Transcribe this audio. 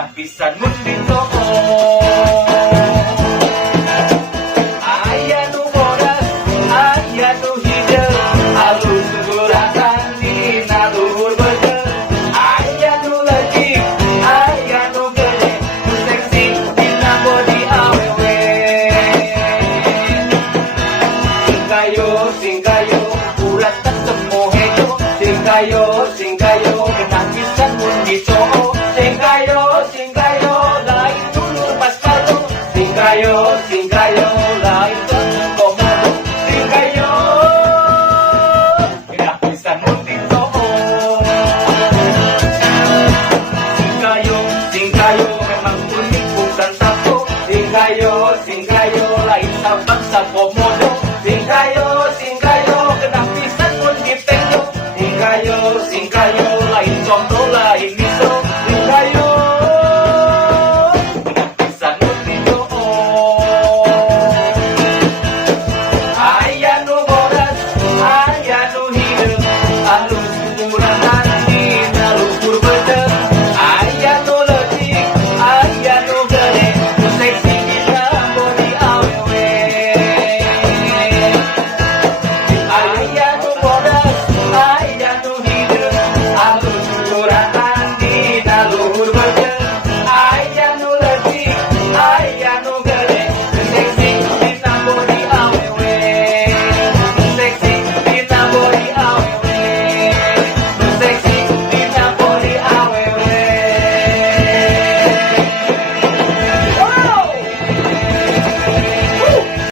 Pinapisan mo dito ko. Ayan ang oras, ayan ang hidal, halus siguratan di naluhur begal. Ayan ang lagi, ayan ang gede, ang seksi di na body awewe. Sing kayo, urat at semohejo. Sing kayo, pinapisan mo dito ko. Sing kayo, lain dulu pas kalo. Sing kayo, lain dulu komodo. Sing kayo, pinapisan mo dito ko. Sing kayo, memang unik bukan tapo. Sing kayo, lain sabang sa komodo.